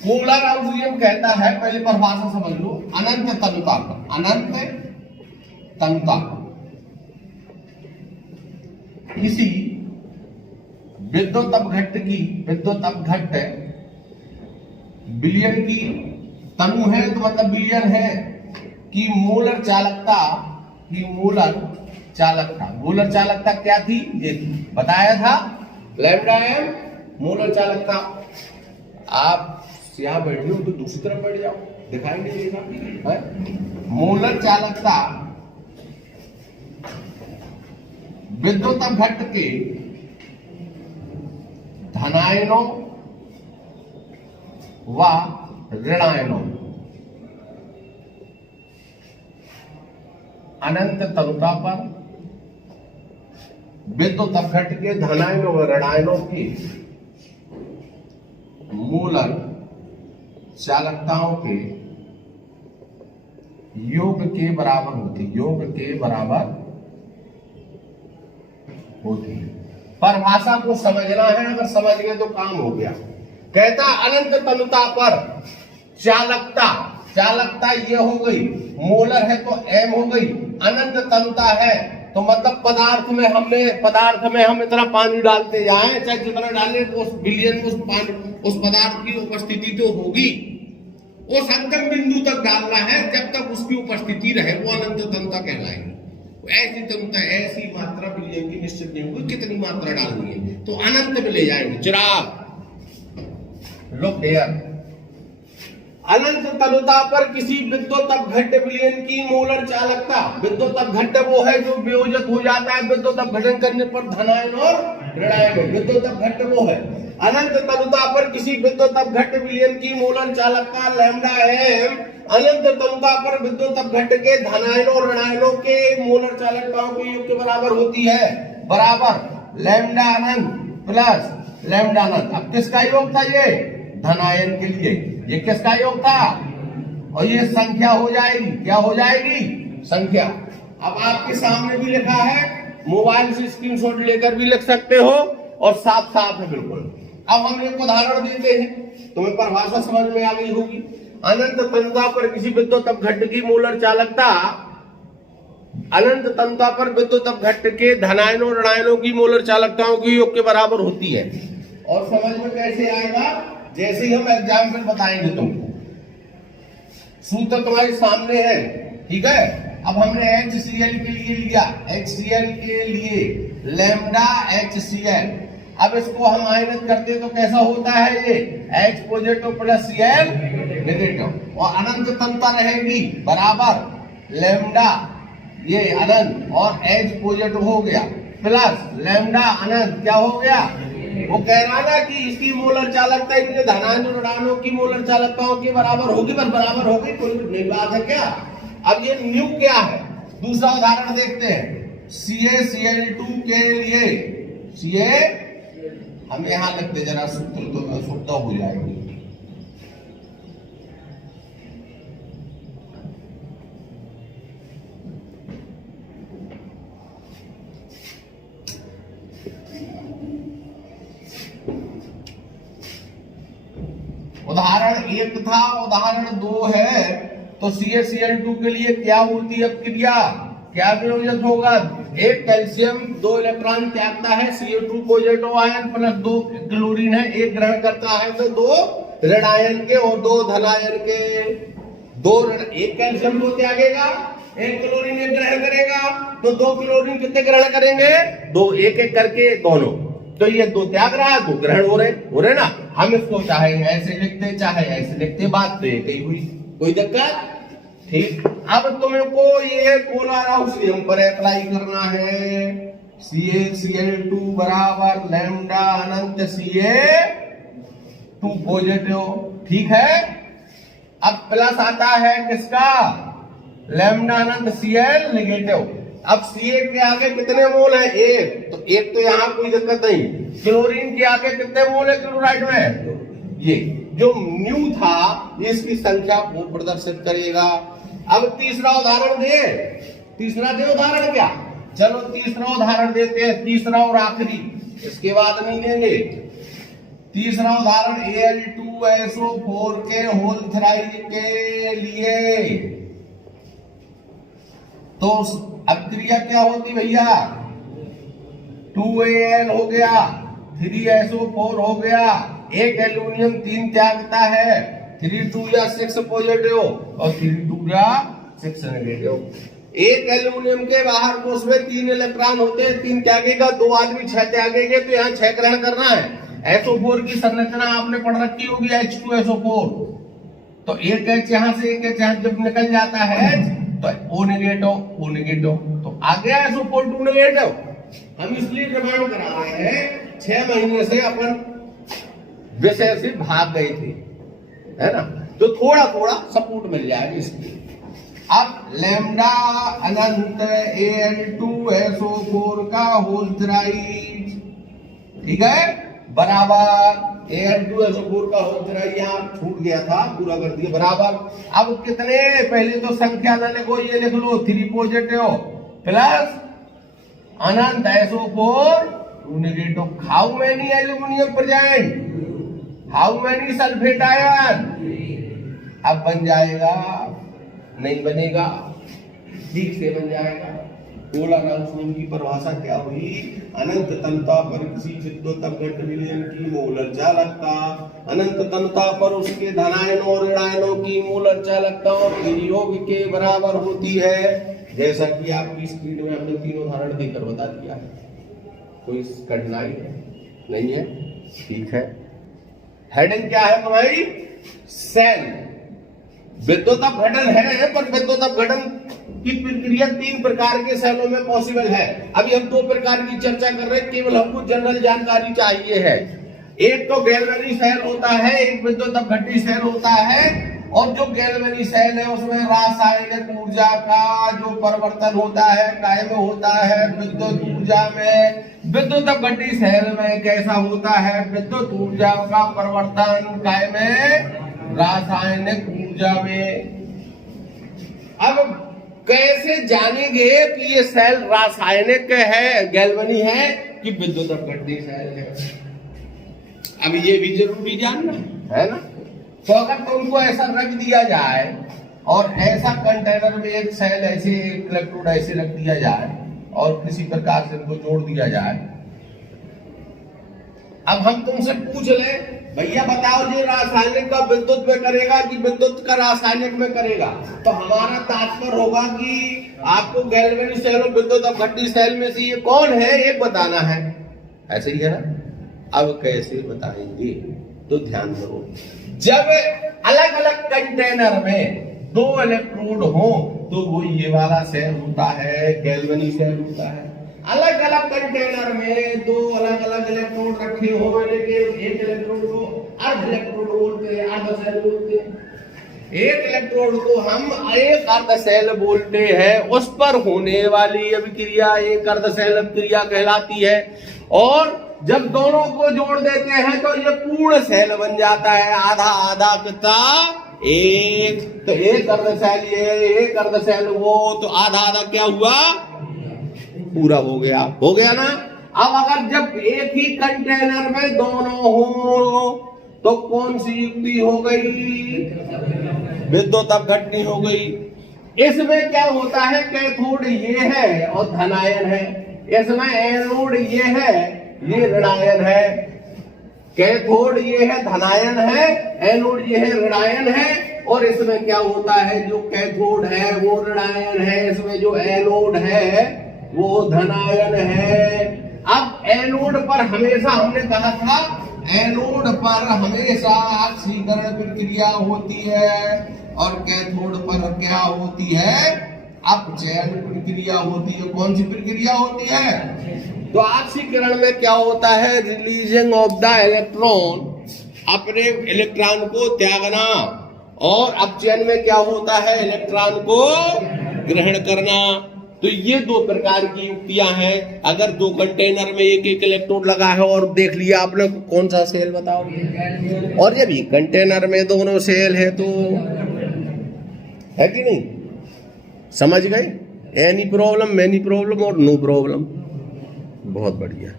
Collar oxygen कहता है, पहले परिभाषा समझ लो, अनंत तनुता पर, अनंत तनुता किसी विद्युत अपघट्ट विलयन की तनु है, तो मतलब विलयन है कि मोलर चालकता क्या थी, ये थी, बताया था लैम्डा एम मोलर चालकता। आप यहाँ बैठे हो तो दूसरी तरफ बैठ जाओ, दिखाई नहीं देगा। मोलर चालकता विद्युत अपघट्ट के धनायनों व ऋणायनों अनंत तनुता पर विद्युत अपघट्ट के धनायनों व ऋणायनों की मोलर चालकताओं के योग के बराबर होती है। परिभाषा को समझना है, अगर समझ गए तो काम हो गया। कहता अनंत तनुता पर चालकता ये हो गई, मोलर है तो एम हो गई, अनंत तनुता है तो मतलब पदार्थ में हम इतना पानी डालते जाएं, चाहे जितना डालें तो उस विलयन उस पदार्थ की उपस्थिति तो होगी। उस अंतिम बिंदु तक डालना है, जब तक उसकी उपस्थिति रहे, वो अनंत तनुता कहलाएगी। ऐसी तनुता, ऐसी मात्रा विलयन की निश्चित नहीं होगी, कितनी मात्रा डालनी है, तो अनंत में ले जाएंगे। चिराग लुक हियर, अनंत तनुता पर किसी विद्युत अपघट्ट विलयन की मोलर चालकता, विद्युत अपघट्ट वो है जो वियोजित हो जाता है विद्युत अपघटन करने पर धनायन और ऋणायन, विद्युत अपघट्ट वो है। अनंत तनुता पर किसी विद्युत अपघट्ट विलयन की मोलर चालकता लैम्डा एम अनंत तनुता पर विद्युत अपघट्ट के धनायनों और ऋणायनों के मोलर चालकताओं के योग के बराबर होती है, बराबर लैम्डा अनंत प्लस लैम्डा अनंत। अब किसका योग था ये, धनायन के लिए, ये किसका योग था, और ये संख्या हो जाएगी, क्या हो जाएगी, संख्या। अब आपके सामने भी लिखा है, मोबाइल से स्क्रीनशॉट लेकर भी लिख सकते हो, और साफ साफ है बिल्कुल। अब हम एक उदाहरण देते हैं, तुम्हें परिभाषा समझ में आ गई होगी। अनंत तनुता पर किसी विद्युत अपघट्ट की मोलर चालकता अनंत तनुता पर विद्युत अपघट्ट के धनायनों ऋणायनों की मोलर चालकताओं के योग के बराबर होती है। और समझ में कैसे आएगा, जैसे ही हम एग्जाम्पल बताएंगे तुमको। सूत्र तुम्हारे सामने है, ठीक है। अब हमने HCl के लिए लिया, HCl के लिए लैम्डा HCl। अब इसको हम आयनित करते तो कैसा होता है, ये H positive plus Cl negative, और अनंत तनुता रहेगी बराबर लैम्डा ये अनंत और H पॉजिटिव हो गया प्लस लैम्डा अनंत क्या हो गया। वो कह रहा ना कि इसकी मोलर चालकता इनके धनायन ऋणायनों की मोलर चालकताओं के बराबर होगी, बस बराबर होगी, कोई नई बात है क्या। अब ये न्यू क्या है, दूसरा उदाहरण देखते हैं। CaCl2 के लिए Ca हम यहां लगते, जरा सूत्र तो शुद्ध हो जाएगी। उदाहरण 1 था, उदाहरण 2 है, तो CaCl2 के लिए क्या होती है अब क्रिया, क्या वियोजित होगा, एक कैल्शियम 2 इलेक्ट्रॉन त्यागता है, Ca2 positive ion plus 2 chlorine है, एक ग्रहण करता है तो 2 ऋणायन के और 2 धनायन के, एक कैल्शियम 2 त्यागेगा, एक क्लोरीन एक ग्रहण करेगा, तो 2 क्लोरीन कितने ग्रहण करेंगे, 2, एक एक करके दोनों, तो ये 2 त्याग रहा है, 2 ग्रहण हो रहे ना। हम इसको चाहे ऐसे लिखते चाहे ऐसे लिखते, बात तो एक ही हुई, कोई दिक्कत, ठीक। अब तुमको ये पोलर ऑक्सीजन पर अप्लाई करना है, CaCl2 बराबर लैम्डा अनंत Ca2 पॉजिटिव, ठीक है। अब प्लस आता है किसका, लैम्डा अनंत Cl नेगेटिव। अब Ca के आगे कितने मोल है, 1, तो 1 तो यहाँ कोई दिक्कत नहीं। क्लोरीन के आगे कितने मोल है क्लोराइड में, ये जो न्यू था ये इसकी संख्या को प्रदर्शित करेगा। अब तीसरा उदाहरण दे, तीसरा दे उदाहरण क्या, चलो तीसरा उदाहरण देते हैं, तीसरा और आखिरी, इसके बाद नहीं देंगे। तीसरा उदाहरण Al2SO4 के होल थ्राइड के लिए। तो अब क्रिया क्या होती भैया, 2Al हो गया, 3SO4 हो गया, एक एल्यूमिनियम 3 त्यागता है, 3 या 6 पॉजिटिव और 3 या 6 नेगेटिव। एक एल्यूमिनियम के बाहर को उसमें 3 इलेक्ट्रॉन होते हैं, 3 त्यागेगा, 2 आदमी 6 त्यागेंगे, तो यहाँ 6 ग्रहण करना है। SO4 की संरचना आपने पढ़ रखी होगी, H2SO4। तो एक H यहाँ से एक H यहाँ जब निकल जाता है तो O नेगेटिव, तो आ गया SO4 2 नेगेटिव। हम इसलिए रिमाइंड करा रहे हैं, 6 महीने से अपन विषय से भाग गए थे, है ना, तो थोड़ा थोड़ा सपोर्ट मिल जाएगा इसलिए। अब लैम्डा अनंत Al2SO4 का होल थ्राइड, ठीक है, बराबर Al2SO4 का होल थ्राइड, यहाँ छूट गया था, पूरा कर दिया, बराबर। अब कितने, पहले तो संख्या न लिखो, ये लिख लो 3 positive plus Anant SO4 2 negative. How many aluminium present, how many sulphate ion. अब बन जाएगा, नहीं बनेगा, ठीक से बन जाएगा। पोलर आउटलाइन की परिभाषा क्या हुई, अनंत तनता पर किसी विद्युत घट विलयन की मोलर चालकता, अनंत तनता पर उसके धनायनों और ऋणायनों की मोलर चालकता और विनियोग के बराबर होती है, जैसा कि आपकी स्क्रीन में हमने 3 उदाहरण देकर बता दिया है। कोई कठिनाई नहीं है, ठीक है। हेडिंग क्या है तुम्हारी, सेल। विद्युत अपघटन है, पर विद्युत अपघटन की प्रक्रिया 3 प्रकार के सेलों में पॉसिबल है। अभी हम 2 प्रकार की चर्चा कर रहे हैं, केवल हमको जनरल जानकारी चाहिए है। एक तो गैल्वेनी सेल होता है, एक विद्युत अपघट्य सेल होता है, और जो गैल्वेनी सेल है उसमें रासायनिक ऊर्जा का जो परिवर्तन होता है, कायम होता है विद्युत ऊर्जा में। विद्युत अपघट्य सेल में कैसा होता है, विद्युत ऊर्जा का परिवर्तन कायम रासायनिक ऊर्जा में। अब कैसे जानेंगे कि ये सेल रासायनिक है, गैल्वेनी है, कि विद्युत अपघट्य सेल है? अब ये भी जरूरी जानना है ना। तो अगर तुमको ऐसा रख दिया जाए और ऐसा कंटेनर में एक सेल ऐसे, एक इलेक्ट्रोड ऐसे रख दिया जाए और किसी प्रकार से इनको जोड़ दिया जाए, अब हम तुमसे पूछ ले, भैया बताओ जी रासायनिक का विद्युत में करेगा कि विद्युत का रासायनिक में करेगा? तो हमारा तात्पर्य होगा कि आपको गैल्वेनी सेल और विद्युत अपघट्य सेल में से ये कौन है, एक बताना है, ऐसे ही है ना। अब कैसे बताएंगे, तो ध्यान दो। जब अलग अलग कंटेनर में 2 इलेक्ट्रोड हो तो वो ये वाला सेल होता है, गैल्वेनी सेल होता है। अलग अलग कंटेनर में 2 अलग अलग इलेक्ट्रोड रखे हो, लेकिन एक इलेक्ट्रोड को अर्ध इलेक्ट्रोड बोलते हैं, अर्ध सेल बोलते हैं। एक इलेक्ट्रोड को हम एक अर्ध सेल बोलते हैं, उस पर होने वाली अभिक्रिया एक अर्ध सेल अभिक्रिया कहलाती है। और जब दोनों को जोड़ देते हैं तो ये पूर्ण सेल बन जाता है, आधा आधा कितना, एक। तो एक अर्ध सेल ये, एक अर्ध सेल वो, तो आधा आधा क्या हुआ, पूरा हो गया ना। अब अगर जब एक ही कंटेनर में दोनों हो तो कौन सी युक्ति हो गई, विद्युत अपघटनी हो गई। इसमें क्या होता है, कैथोड ये है और धनायन है, इसमें एनोड ये है, ये ऋणायन है। कैथोड ये है, धनायन है, एनोड ये है, ऋणायन है। और इसमें क्या होता है, जो कैथोड है वो ऋणायन है, इसमें जो एनोड है वो धनायन है। अब एनोड पर हमेशा हमने कहा था, एनोड पर हमेशा ऑक्सीकरण प्रक्रिया होती है और कैथोड पर क्या होती है, अपचयन प्रक्रिया होती है। कौन सी प्रक्रिया होती है, तो ऑक्सीकरण में क्या होता है, रिलीजिंग ऑफ द इलेक्ट्रॉन, अपने इलेक्ट्रॉन को त्यागना, और अपचयन में क्या होता है, इलेक्ट्रॉन को ग्रहण करना। तो ये 2 प्रकार की युक्तियां हैं। अगर 2 कंटेनर में एक एक इलेक्ट्रोड लगा है और देख लिया आपने, कौन सा सेल बताओ, और ये भी कंटेनर में दोनों सेल है, तो है कि नहीं, समझ गए? एनी प्रॉब्लम, मेनी प्रॉब्लम और नो प्रॉब्लम, बहुत बढ़िया।